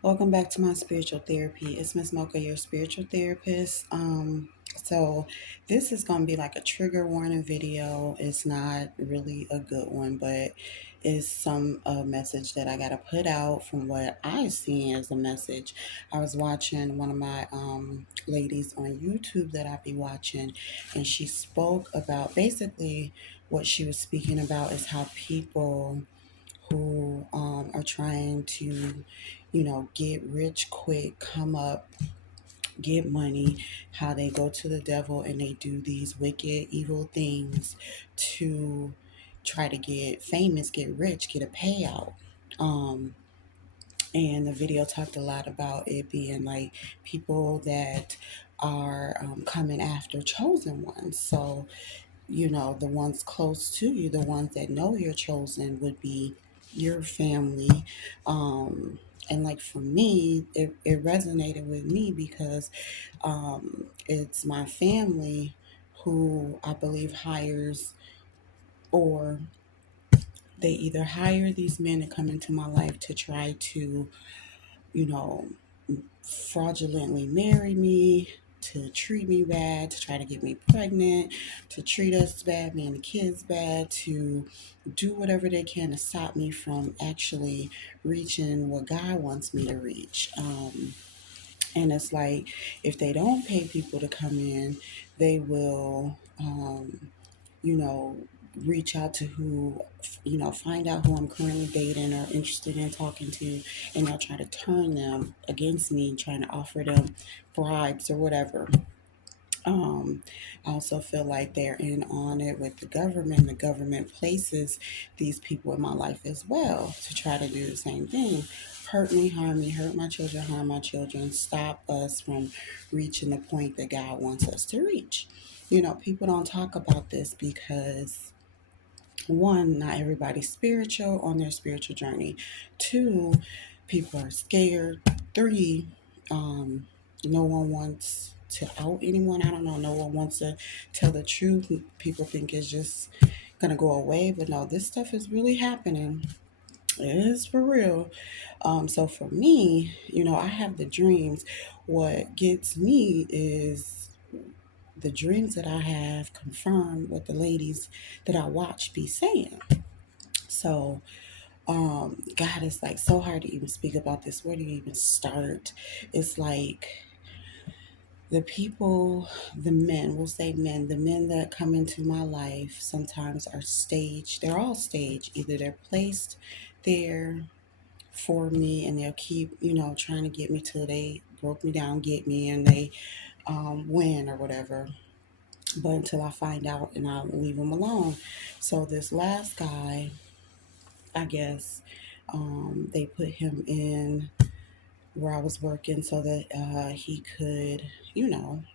Welcome back to my spiritual therapy. It's Miss Mocha, your spiritual therapist. So this is gonna be like a trigger warning video. It's not really a good one, but it's some message that I gotta put out from what I see as a message. I was watching one of my ladies on YouTube that I be watching, and she spoke about basically what she was speaking about is how people who are trying to, get rich quick, come up, get money, how they go to the devil and they do these wicked, evil things to try to get famous, get rich, get a payout. Um, and the video talked a lot about it being like people that are coming after chosen ones. So the ones close to you, the ones that know you're chosen would be your family. Um, and like for me, it resonated with me because it's my family who I believe hires, or they either hire these men to come into my life to try to, you know, fraudulently marry me, to treat me bad, to try to get me pregnant, to treat us bad, me and the kids bad, to do whatever they can to stop me from actually reaching what God wants me to reach. And it's like if they don't pay people to come in, they will, you know, reach out to who, find out who I'm currently dating or interested in talking to, and they'll try to turn them against me, trying to offer them bribes or whatever. Um, I also feel like they're in on it with the government. The government places these people in my life as well to try to do the same thing. Hurt me, harm me, hurt my children, harm my children, stop us from reaching the point that God wants us to reach. People don't talk about this because one, not everybody's spiritual on their spiritual journey. Two, people are scared. Three, no one wants to out anyone. I don't know. No one wants to tell the truth. People think it's just gonna go away, but no, this stuff is really happening. It is for real. So for me, I have the dreams. What gets me is the dreams that I have confirmed what the ladies that I watch be saying. So, God, it's like so hard to even speak about this. Where do you even start? It's like the people, the men, we'll say men, the men that come into my life sometimes are staged. They're all staged. Either they're placed there for me and they'll keep, trying to get me till they broke me down, get me, and they win or whatever. But until I find out and I'll leave them alone. So this last guy, I guess, they put him in where I was working so that he could,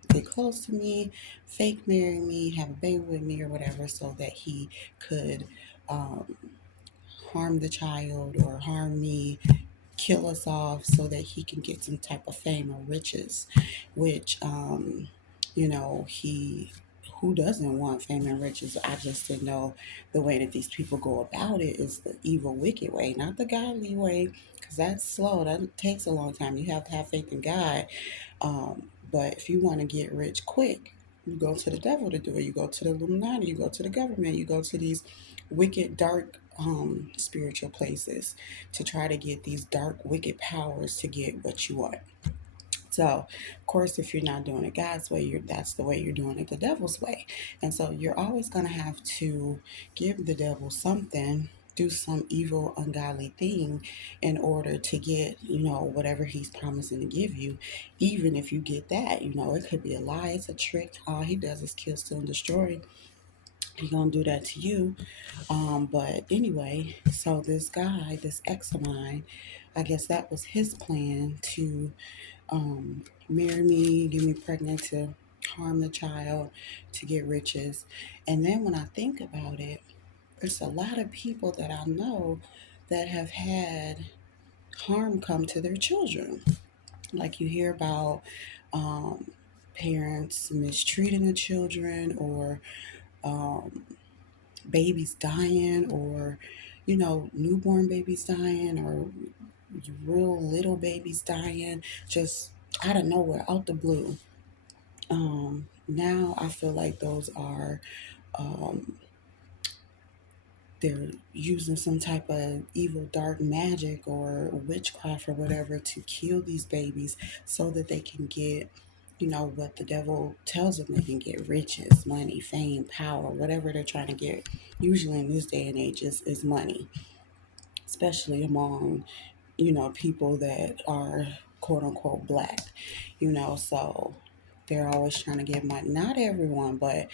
get close to me, fake marry me, have a baby with me or whatever, so that he could um, harm the child or harm me, kill us off so that he can get some type of fame or riches, which, he, who doesn't want fame and riches? I just didn't know the way that these people go about it is the evil, wicked way, not the godly way, because that's slow. That takes a long time. You have to have faith in God. But if you want to get rich quick, you go to the devil to do it. You go to the Illuminati, you go to the government, you go to these wicked, dark spiritual places to try to get these dark, wicked powers to get what you want. So, of course, if you're not doing it God's way, that's the way you're doing it the devil's way. And so you're always going to have to give the devil something, do some evil, ungodly thing in order to get, whatever he's promising to give you. Even if you get that, it could be a lie, it's a trick. All he does is kill, steal, and destroy. He gonna do that to you. But anyway, so this guy, this ex of mine, I guess that was his plan to marry me, get me pregnant, to harm the child, to get riches. And then when I think about it, there's a lot of people that I know that have had harm come to their children. Like you hear about parents mistreating the children, or um, babies dying, or newborn babies dying, or real little babies dying just out of nowhere, out the blue. Now I feel like those are um, they're using some type of evil dark magic or witchcraft or whatever to kill these babies so that they can get, what the devil tells them they can get: riches, money, fame, power, whatever they're trying to get. Usually in this day and age is money, especially among, people that are quote unquote black, so they're always trying to get money. Not everyone, but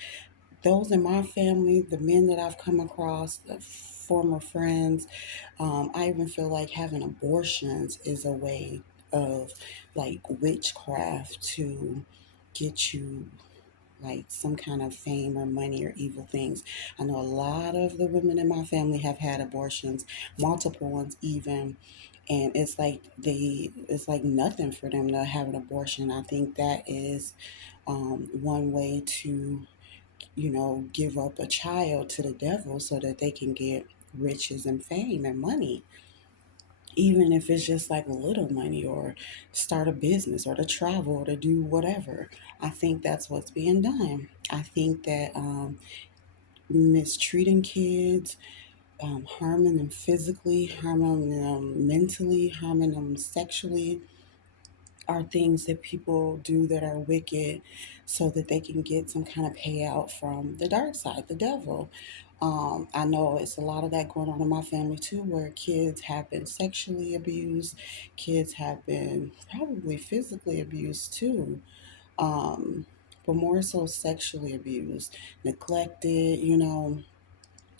those in my family, the men that I've come across, the former friends, I even feel like having abortions is a way of like witchcraft to get you like some kind of fame or money or evil things. I know a lot of the women in my family have had abortions, multiple ones even, and it's like nothing for them to have an abortion. I think that is one way to, give up a child to the devil so that they can get riches and fame and money, even if it's just like little money, or start a business or to travel or to do whatever. I think that's what's being done. I think that mistreating kids, harming them physically, harming them mentally, harming them sexually, are things that people do that are wicked so that they can get some kind of payout from the dark side, the devil. I know it's a lot of that going on in my family too, where kids have been sexually abused, kids have been probably physically abused too, um, but more so sexually abused, neglected,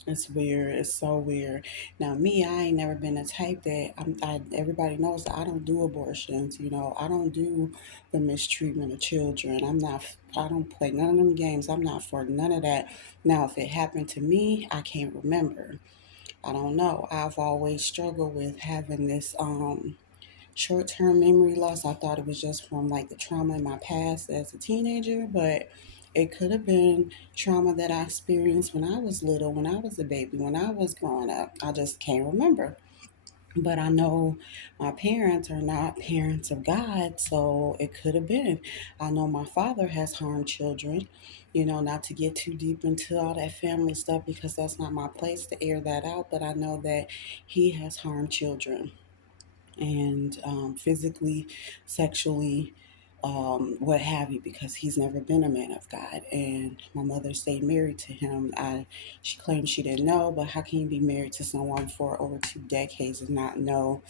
it's weird. It's so weird. Now, me, I ain't never been the type that everybody knows that I don't do abortions. I don't do the mistreatment of children. I don't play none of them games. I'm not for none of that. Now, if it happened to me, I can't remember. I don't know. I've always struggled with having this, short term memory loss. I thought it was just from like the trauma in my past as a teenager, but it could have been trauma that I experienced when I was little, when I was a baby, when I was growing up. I just can't remember. But I know my parents are not parents of God, so it could have been. I know my father has harmed children, not to get too deep into all that family stuff because that's not my place to air that out, but I know that he has harmed children and physically, sexually, what have you, because he's never been a man of God. And my mother stayed married to him. She claimed she didn't know, but how can you be married to someone for over 2 decades and not know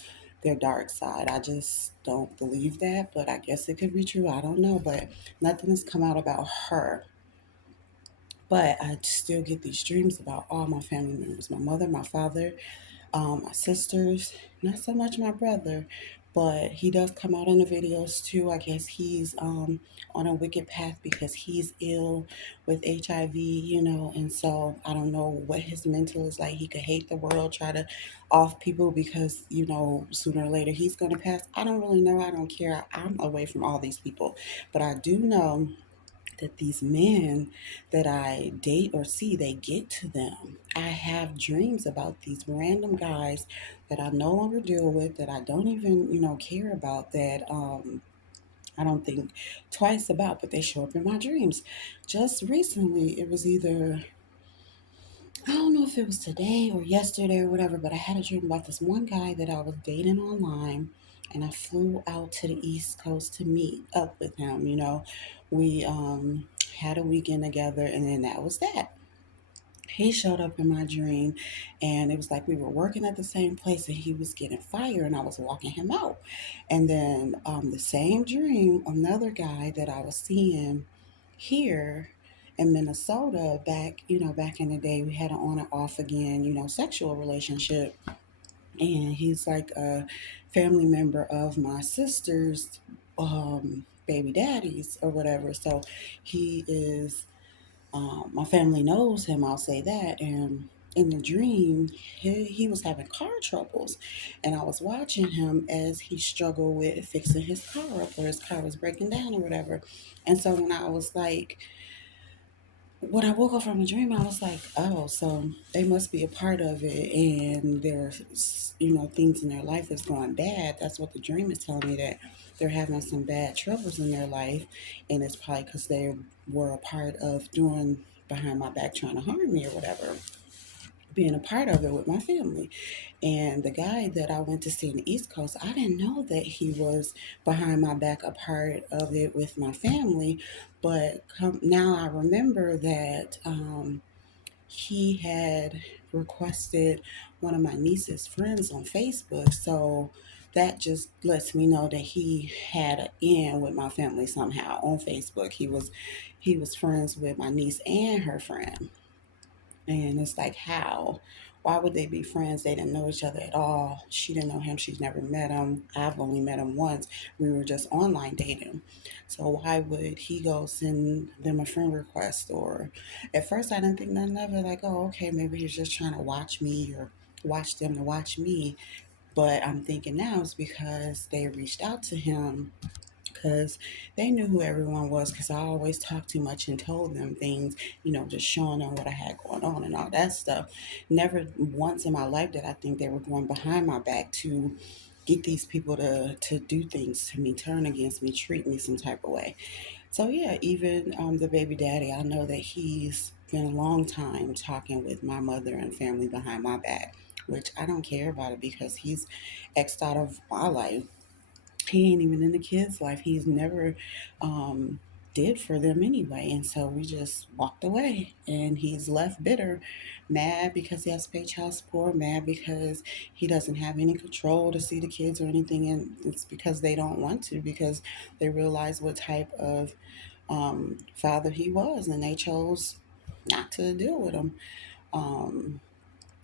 their dark side? I just don't believe that, but I guess it could be true. I don't know, but nothing has come out about her. But I still get these dreams about all my family members: my mother, my father, my sisters, not so much my brother, but he does come out in the videos too. I guess he's on a wicked path because he's ill with HIV, and so I don't know what his mental is like. He could hate the world, try to off people because, sooner or later he's going to pass. I don't really know. I don't care. I'm away from all these people. But I do know that these men that I date or see, they get to them. I have dreams about these random guys that I no longer deal with, that I don't even, care about, that I don't think twice about, but they show up in my dreams. Just recently, it was either, I don't know if it was today or yesterday or whatever, but I had a dream about this one guy that I was dating online, and I flew out to the East Coast to meet up with him. We had a weekend together, and then that was that. He showed up in my dream, and it was like we were working at the same place, and he was getting fired, and I was walking him out. And then the same dream, another guy that I was seeing here in Minnesota back, back in the day, we had an on and off again, sexual relationship. And he's like a family member of my sister's baby daddies or whatever. So he is, my family knows him, I'll say that. And in the dream, he was having car troubles. And I was watching him as he struggled with fixing his car up, or his car was breaking down or whatever. And so when I was like, when I woke up from the dream, I was like, oh, so they must be a part of it, and there's, things in their life that's going bad. That's what the dream is telling me, that they're having some bad troubles in their life, and it's probably because they were a part of doing behind my back, trying to harm me or whatever, being a part of it with my family. And the guy that I went to see in the East Coast, I didn't know that he was behind my back a part of it with my family. But now I remember that he had requested one of my niece's friends on Facebook. So that just lets me know that he had an in with my family somehow on Facebook. He was friends with my niece and her friend. And it's like, how? Why would they be friends? They didn't know each other at all. She didn't know him. She's never met him. I've only met him once. We were just online dating. So why would he go send them a friend request? Or at first I didn't think nothing of it. Like, oh, okay, maybe he's just trying to watch me or watch them to watch me. But I'm thinking now it's because they reached out to him because they knew who everyone was, because I always talked too much and told them things, just showing them what I had going on and all that stuff. Never once in my life did I think they were going behind my back to get these people to do things to me, turn against me, treat me some type of way. So yeah, even the baby daddy, I know that he's been a long time talking with my mother and family behind my back, which I don't care about it because he's xed out of my life. He ain't even in the kids' life. He's never um, did for them anyway. And so we just walked away. And he's left bitter, mad because he has to pay child support, mad because he doesn't have any control to see the kids or anything. And it's because they don't want to, because they realize what type of father he was, and they chose not to deal with him. Um,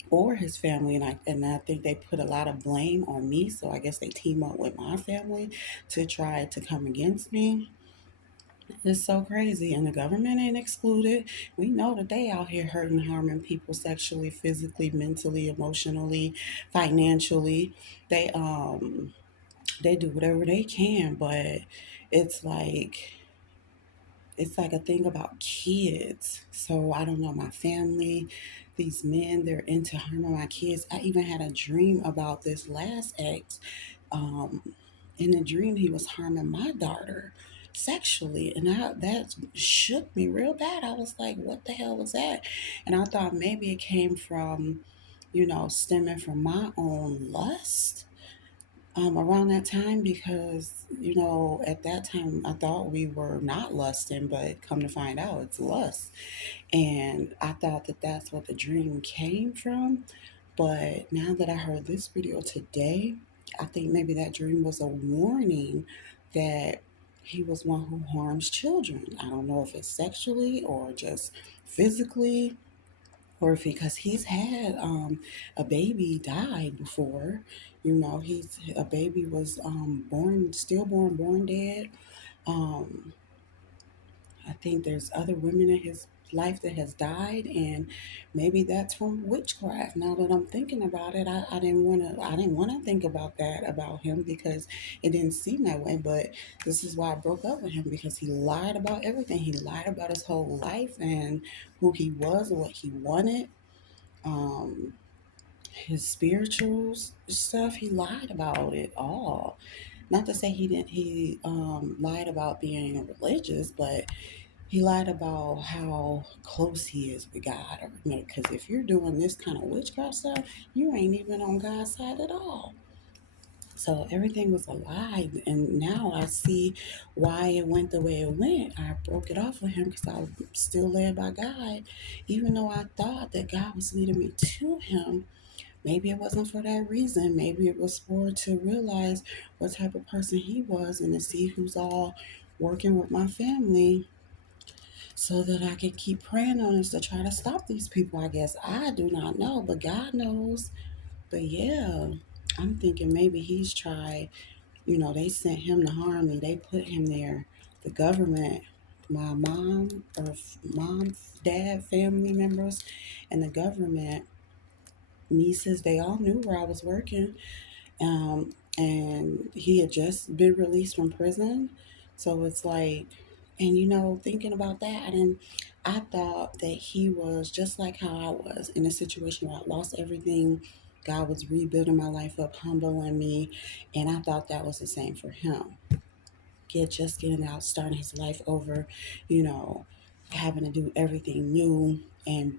or his family, and I think they put a lot of blame on me. So I guess they team up with my family to try to come against me. It's so crazy, and the government ain't excluded. We know that they out here hurting, harming people sexually, physically, mentally, emotionally, financially. They they do whatever they can, but it's like it's like a thing about kids. So I don't know, my family, these men, they're into harming my kids. I even had a dream about this last ex. Um, in the dream, he was harming my daughter sexually, and that shook me real bad. I was like, what the hell was that? And I thought maybe it came from, stemming from my own lust around that time, because at that time I thought we were not lusting, but come to find out it's lust. And I thought that that's what the dream came from. But now that I heard this video today, I think maybe that dream was a warning that he was one who harms children. I don't know if it's sexually or just physically, or if because he's had a baby died before. He's a baby was born stillborn, born dead. um I think there's other women in his life that has died, and maybe that's from witchcraft. Now that I'm thinking about it, I didn't want to think about that about him, because it didn't seem that way. But this is why I broke up with him, because he lied about everything. He lied about his whole life and who he was and what he wanted. um his spiritual stuff, he lied about it all. Not to say he lied about being religious, but he lied about how close he is with God. Or, because if you're doing this kind of witchcraft stuff, you ain't even on God's side at all. So everything was a lie, and now I see why it went the way it went. I broke it off with him because I was still led by God, even though I thought that God was leading me to him. Maybe it wasn't for that reason. Maybe it was for to realize what type of person he was, and to see who's all working with my family, so that I can keep praying on this to try to stop these people. I guess I do not know, but God knows. But yeah, I'm thinking maybe he's tried. They sent him to harm me. They put him there. The government, my mom or mom, dad, family members, and the government, nieces, they all knew where I was working. And he had just been released from prison. So it's like And thinking about that, I thought that he was just like how I was in a situation where I lost everything. God was rebuilding my life up, humbling me, and I thought that was the same for him. Just getting out, starting his life over, you know, having to do everything new and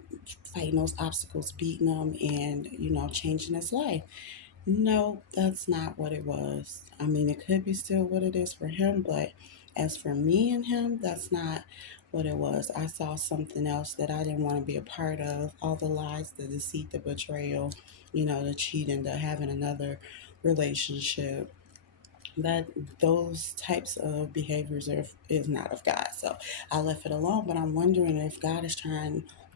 fighting those obstacles, beating them, and changing his life. No, that's not what it was. I mean, it could be still what it is for him, but as for me and him, that's not what it was. I saw something else that I didn't want to be a part of. All the lies, the deceit, the betrayal, the cheating, the having another relationship. That those types of behaviors is not of God. So I left it alone. But I'm wondering if God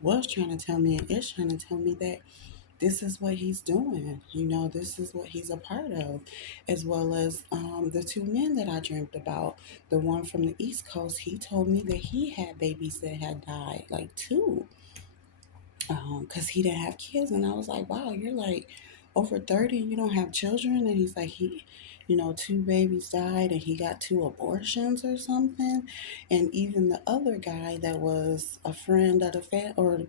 was trying to tell me and is trying to tell me that this is what he's doing. This is what he's a part of, as well as the two men that I dreamt about. The one from the East Coast, he told me that he had babies that had died, like two, because he didn't have kids. And I was like, wow, you're like over 30 and you don't have children. And he's like, two babies died and he got two abortions or something. And even the other guy that was a friend of the or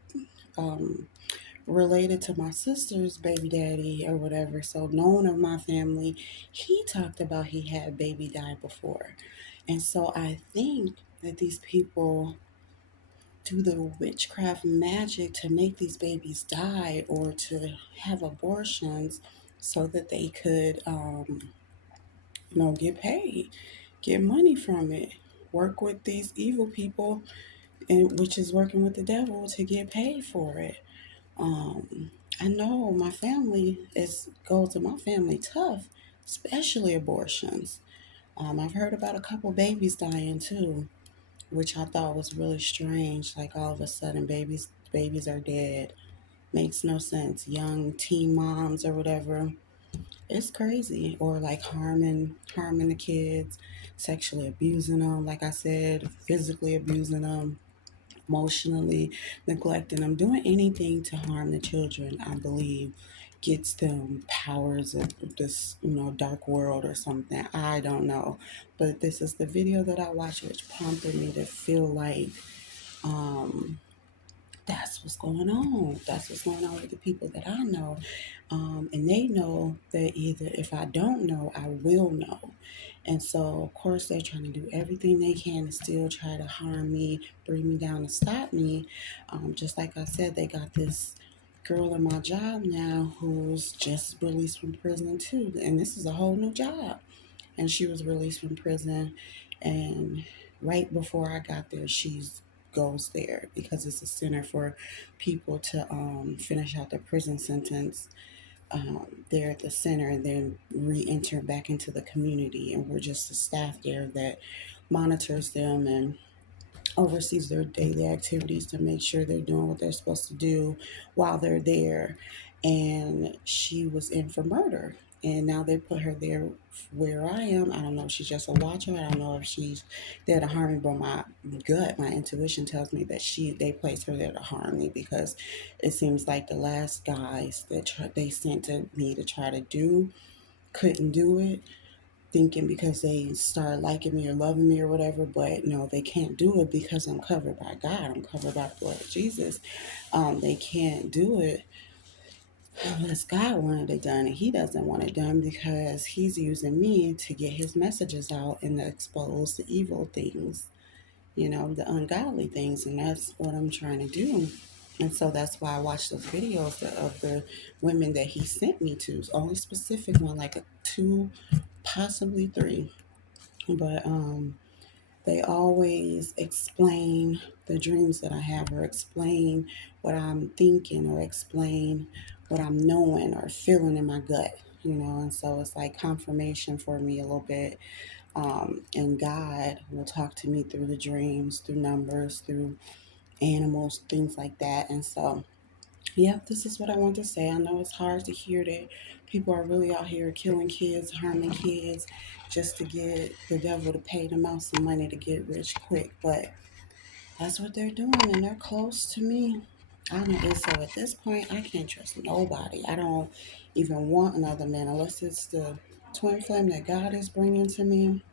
um, related to my sister's baby daddy or whatever, so known of my family, he talked about he had baby died before. And so I think that these people do the witchcraft magic to make these babies die or to have abortions so that they could get paid, get money from it, work with these evil people, and which is working with the devil to get paid for it. um, I know my family is goes to my family tough, especially abortions. I've heard about a couple babies dying too, which I thought was really strange. Like all of a sudden, babies are dead. Makes no sense. Young teen moms or whatever. It's crazy. Or like harming the kids, sexually abusing them. Like I said, physically abusing them, emotionally neglecting them, doing anything to harm the children, I believe gets them powers of this, dark world or something. I don't know. But this is the video that I watched, which prompted me to feel like um, that's what's going on. That's what's going on with the people that I know. And they know that either if I don't know, I will know. And so, of course, they're trying to do everything they can to still try to harm me, bring me down, and stop me. Just like I said, they got this girl in my job now who's just released from prison, too. And this is a whole new job. And she was released from prison. And right before I got there, she's goes there because it's a center for people to finish out their prison sentence there at the center and then re-enter back into the community. And we're just the staff there that monitors them and oversees their daily activities to make sure they're doing what they're supposed to do while they're there. And she was in for murder. And now they put her there where I am. I don't know if she's just a watcher. I don't know if she's there to harm me, but my gut, my intuition tells me that they placed her there to harm me because it seems like the last guys that they sent to me to try to do couldn't do it, thinking because they start liking me or loving me or whatever, but no, they can't do it because I'm covered by God. I'm covered by the blood of Jesus. They can't do it unless God wanted it done, and He doesn't want it done because He's using me to get His messages out and to expose the evil things, the ungodly things, and that's what I'm trying to do. And so that's why I watched those videos of the women that He sent me to. Only specific one, like two, possibly three. But they always explain the dreams that I have, or explain what I'm thinking, or explain what I'm knowing or feeling in my gut, and so it's like confirmation for me a little bit. And God will talk to me through the dreams, through numbers, through animals, things like that. And so yeah, this is what I want to say. I know it's hard to hear that people are really out here killing kids, harming kids, just to get the devil to pay them out some money to get rich quick. But that's what they're doing, and they're close to me. I don't know. And so at this point, I can't trust nobody. I don't even want another man unless it's the twin flame that God is bringing to me.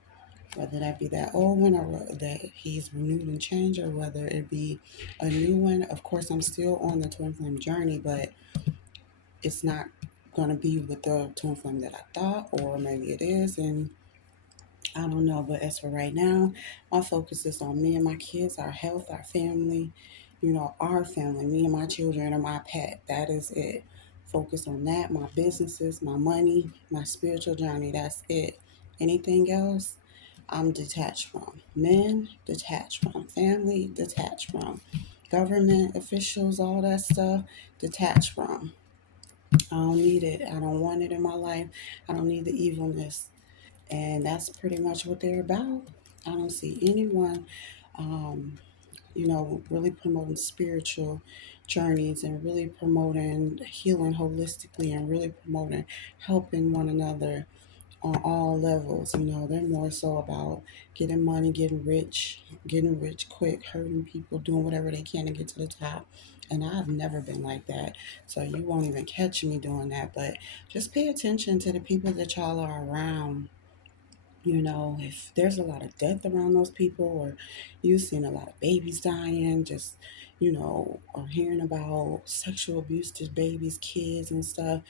whether that be that old one or that he's renewed and changed, or whether it be a new one. Of course, I'm still on the twin flame journey, but it's not going to be with the twin flame that I thought, or maybe it is, and I don't know. But as for right now, my focus is on me and my kids, our health, our family, our family, me and my children, and my pet. That is it. Focus on that, my businesses, my money, my spiritual journey. That's it. Anything else, I'm detached from. Men, detached from. Family, detached from. Government officials, all that stuff, detached from. I don't need it. I don't want it in my life. I don't need the evilness. And that's pretty much what they're about. I don't see anyone, um, really promoting spiritual journeys and really promoting healing holistically and really promoting helping one another on all levels. They're more so about getting money, getting rich quick, hurting people, doing whatever they can to get to the top. And I've never been like that. So you won't even catch me doing that. But just pay attention to the people that y'all are around. If there's a lot of death around those people, or you've seen a lot of babies dying, just, or hearing about sexual abuse to babies, kids, and stuff,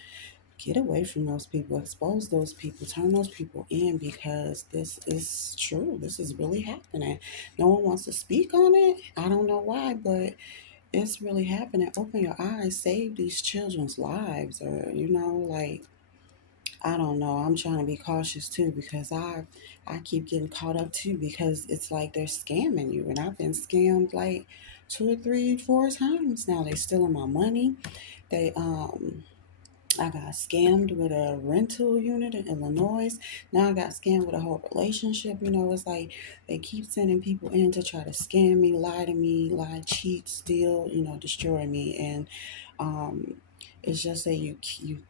get away from those people, expose those people, turn those people in, because this is true. This is really happening. No one wants to speak on it. I don't know why, but it's really happening. Open your eyes, save these children's lives, or, like, I don't know. I'm trying to be cautious too, because I keep getting caught up too, because it's like they're scamming you, and I've been scammed like two or three, four times now. They stealing my money. They I got scammed with a rental unit in Illinois. Now I got scammed with a whole relationship. It's like they keep sending people in to try to scam me, lie, cheat, steal, destroy me. And um, it's just that you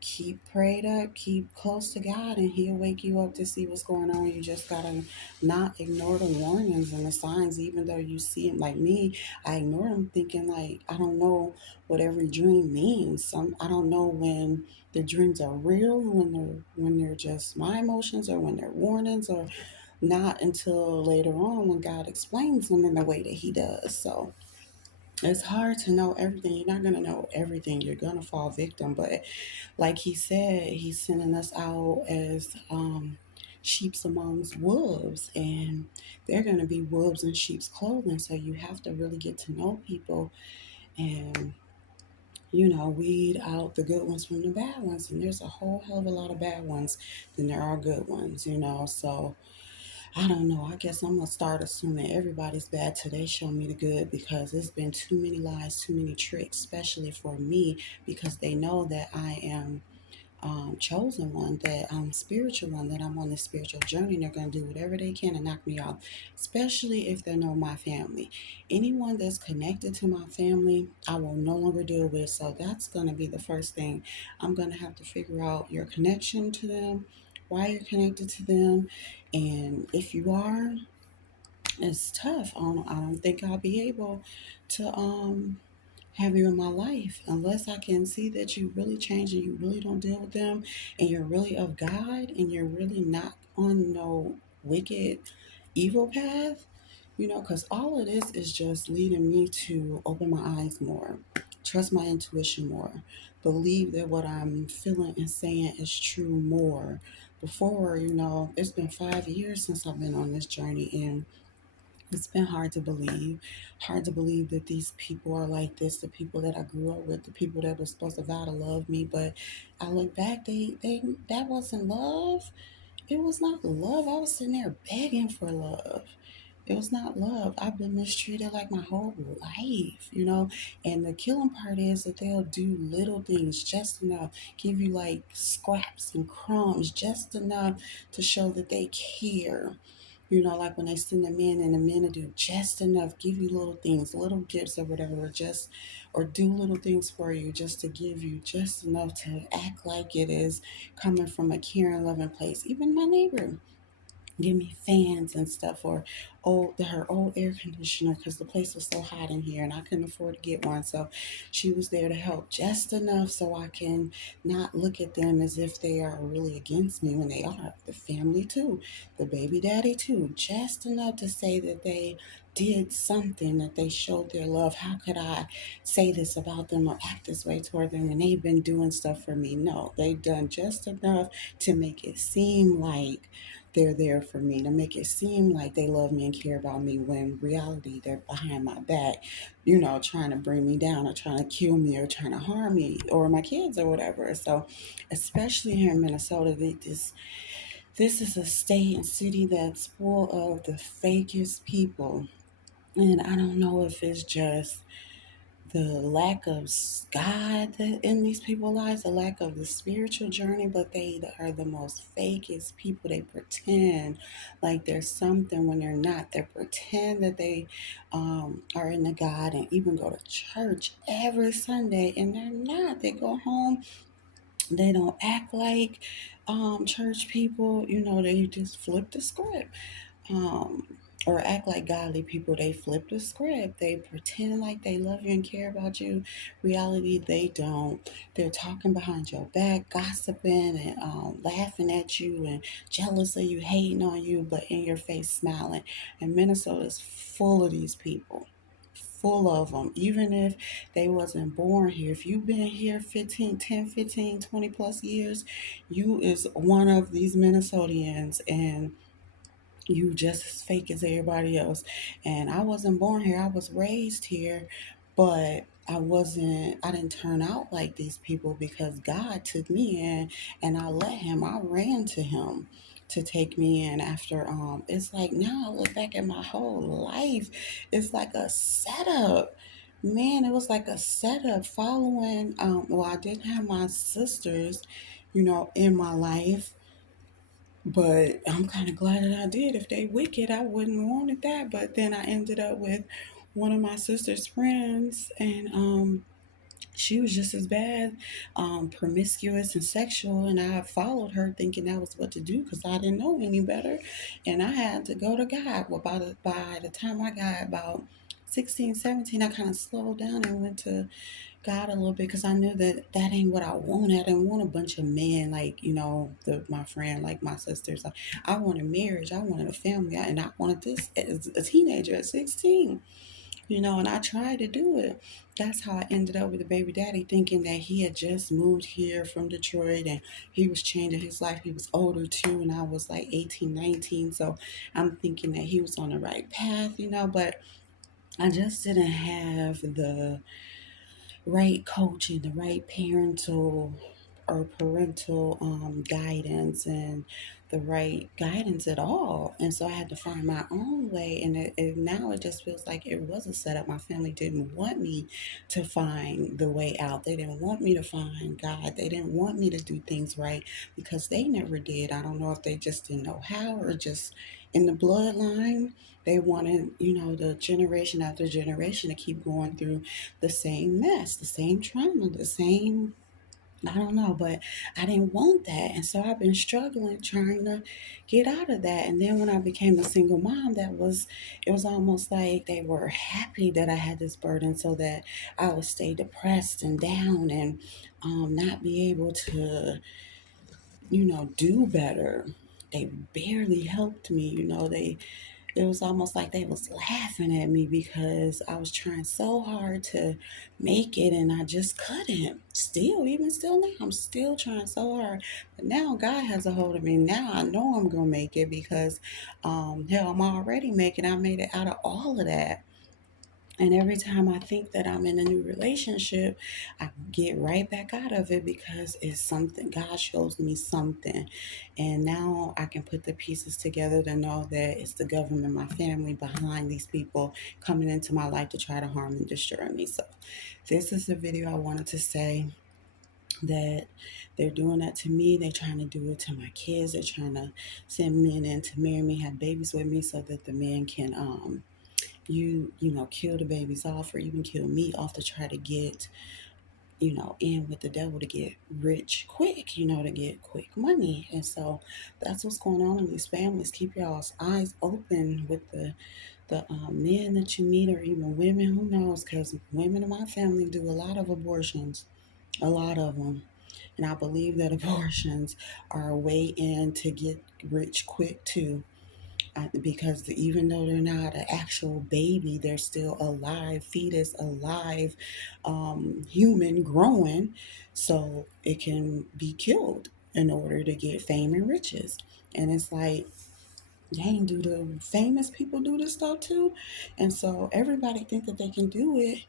keep prayed up, keep close to God, and He'll wake you up to see what's going on. You just gotta not ignore the warnings and the signs, even though you see them. Like me, I ignore them, thinking like I don't know what every dream means. I don't know when the dreams are real, when they're just my emotions, or when they're warnings, or not until later on when God explains them in the way that He does. So it's hard to know everything. You're not gonna know everything. You're gonna fall victim. But like He said, He's sending us out as sheep's amongst wolves, and they're gonna be wolves in sheep's clothing. So you have to really get to know people, and weed out the good ones from the bad ones. And there's a whole hell of a lot of bad ones than there are good ones. So I don't know. I guess I'm going to start assuming everybody's bad till they show me the good, because there's been too many lies, too many tricks, especially for me, because they know that I am chosen one, that I'm spiritual one, that I'm on the spiritual journey. And they're going to do whatever they can to knock me off, especially if they know my family. Anyone that's connected to my family, I will no longer deal with. So that's going to be the first thing. I'm going to have to figure out your connection to them, why you're connected to them. And if you are, it's tough. I don't think I'll be able to have you in my life unless I can see that you really change and you really don't deal with them, and you're really of God, and you're really not on no wicked evil path. Because all of this is just leading me to open my eyes more, trust my intuition more, believe that what I'm feeling and saying is true more. Before, it's been 5 years since I've been on this journey, and it's been hard to believe that these people are like this, the people that I grew up with, the people that were supposed to vow to love me. But I look back, they that wasn't love. It was not love. I was sitting there begging for love. It was not love. I've been mistreated like my whole life. And the killing part is that they'll do little things just enough, give you like scraps and crumbs, just enough to show that they care. Like when they send them in, and the men will do just enough, give you little things, little gifts or whatever, or do little things for you just to give you just enough to act like it is coming from a caring, loving place. Even my neighbor, give me fans and stuff, or her old air conditioner because the place was so hot in here and I couldn't afford to get one. So she was there to help just enough so I can not look at them as if they are really against me when they are. The family too, the baby daddy too, just enough to say that they did something, that they showed their love. How could I say this about them or act this way toward them when they've been doing stuff for me? No, they've done just enough to make it seem like they're there for me, to make it seem like they love me and care about me, when in reality they're behind my back, trying to bring me down or trying to kill me or trying to harm me or my kids or whatever. So especially here in Minnesota, this is a state and city that's full of the fakest people. And I don't know if it's just the lack of God that in these people's lives, the lack of the spiritual journey, but they are the most fakest people. They pretend like there's something when they're not. They pretend that they are in the God and even go to church every Sunday, and they're not. They go home, they don't act like church people. They just flip the script, um, or act like godly people. They flip the script. They pretend like they love you and care about you. Reality, they don't. They're talking behind your back, gossiping and laughing at you and jealous of you, hating on you, but in your face smiling. And Minnesota is full of these people. Full of them. Even if they wasn't born here, if you've been here 20 plus years, you is one of these Minnesotians, and you just as fake as everybody else. And I wasn't born here, I was raised here, but I didn't turn out like these people because God took me in, and I ran to him to take me in after it's like now I look back at my whole life, it's like a setup. Man, it was like a setup following well, I didn't have my sisters, in my life, but I'm kind of glad that I did. If they wicked, I wouldn't wanted that. But then I ended up with one of my sister's friends, and she was just as bad, promiscuous and sexual. And I followed her thinking that was what to do because I didn't know any better. And I had to go to God. Well, by the time I got about 16, 17, I kind of slowed down and went to God a little bit because I knew that that ain't what I wanted. I didn't want a bunch of men like my friend, like my sisters. I wanted marriage. I wanted a family, and I wanted this as a teenager at 16. And I tried to do it. That's how I ended up with a baby daddy, thinking that he had just moved here from Detroit and he was changing his life. He was older too, and I was like 18, 19. So I'm thinking that he was on the right path, but I just didn't have the right coaching, the right parental guidance, and the right guidance at all. And so I had to find my own way. And now it just feels like it was a setup. My family didn't want me to find the way out. They didn't want me to find God. They didn't want me to do things right because they never did. I don't know if they just didn't know how or just in the bloodline. They wanted, the generation after generation to keep going through the same mess, the same trauma, the same, I don't know, but I didn't want that. And so I've been struggling trying to get out of that. And then when I became a single mom, it was almost like they were happy that I had this burden so that I would stay depressed and down and not be able to, do better. They barely helped me, it was almost like they was laughing at me because I was trying so hard to make it and I just couldn't. Even still now, I'm still trying so hard. But now God has a hold of me. Now I know I'm gonna make it because hell, I'm already making. I made it out of all of that. And every time I think that I'm in a new relationship, I get right back out of it because it's something. God shows me something. And now I can put the pieces together to know that it's the government, my family behind these people coming into my life to try to harm and destroy me. So, this is the video I wanted to say that they're doing that to me. They're trying to do it to my kids. They're trying to send men in to marry me, have babies with me so that the men can kill the babies off or even kill me off to try to get in with the devil to get rich quick, to get quick money. And so that's what's going on in these families. Keep y'all's eyes open with the men that you meet, or even women, who knows, because women in my family do a lot of abortions, a lot of them. And I believe that abortions are a way in to get rich quick too. Because even though they're not an actual baby, they're still alive, fetus, alive, human growing. So it can be killed in order to get fame and riches. And it's like, dang, do the famous people do this stuff too? And so everybody think that they can do it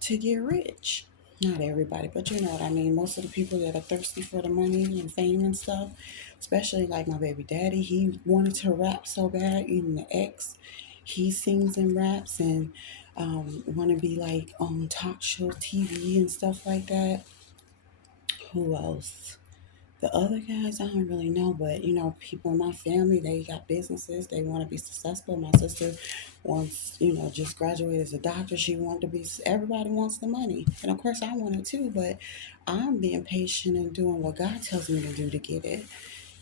to get rich. Not everybody, but you know what I mean. Most of the people that are thirsty for the money and fame and stuff, especially like my baby daddy, he wanted to rap so bad. Even the ex, he sings and raps and want to be like on talk show TV and stuff like that. Who else? The other guys, I don't really know, but people in my family, they got businesses. They want to be successful. My sister wants, just graduated as a doctor. She wanted to be, everybody wants the money. And of course, I want it too, but I'm being patient and doing what God tells me to do to get it.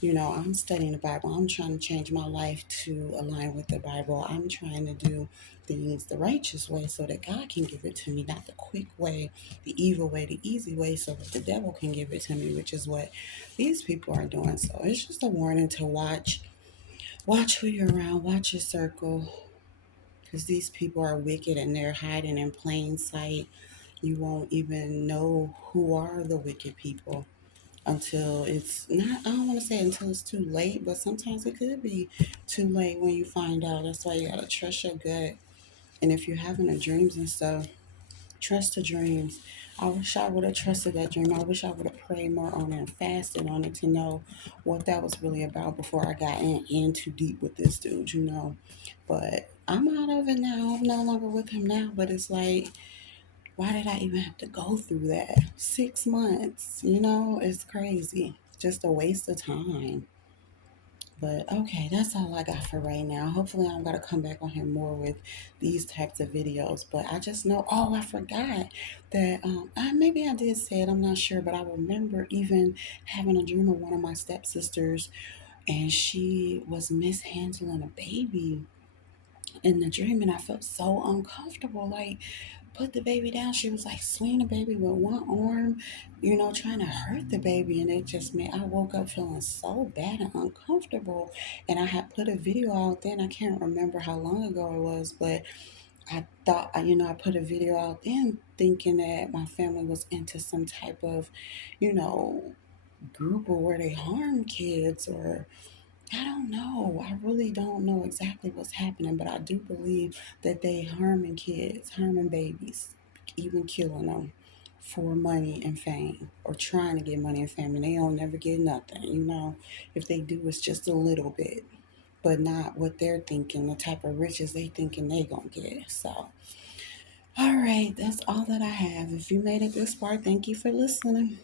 I'm studying the Bible. I'm trying to change my life to align with the Bible. I'm trying to do things the righteous way so that God can give it to me, not the quick way, the evil way, the easy way, so that the devil can give it to me, which is what these people are doing. So it's just a warning to watch who you're around, watch your circle, because these people are wicked and they're hiding in plain sight. You won't even know who are the wicked people until it's not, I don't want to say until it's too late, but sometimes it could be too late when you find out. That's why you gotta trust your gut. And if you're having the dreams and stuff, trust the dreams. I wish I would have trusted that dream. I wish I would have prayed more on it and fasted on it to know what that was really about before I got in too deep with this dude. But I'm out of it now. I'm no longer with him now. But it's like, why did I even have to go through that? 6 months, it's crazy. Just a waste of time. But okay, that's all I got for right now. Hopefully, I'm gonna come back on here more with these types of videos. But I just know, oh, I forgot that maybe I did say it, I'm not sure, but I remember even having a dream of one of my stepsisters, and she was mishandling a baby in the dream, and I felt so uncomfortable. Like, put the baby down. She was like swinging the baby with one arm, trying to hurt the baby. And it just made, I woke up feeling so bad and uncomfortable. And I had put a video out then. I can't remember how long ago it was, but I thought, I put a video out then thinking that my family was into some type of, you know, group or where they harm kids, or I don't know. I really don't know exactly what's happening, but I do believe that they harming kids, harming babies, even killing them for money and fame, or trying to get money and fame, and they don't never get nothing. If they do, it's just a little bit, but not what they're thinking, the type of riches they thinking they gonna get. So, all right, that's all that I have. If you made it this far, thank you for listening.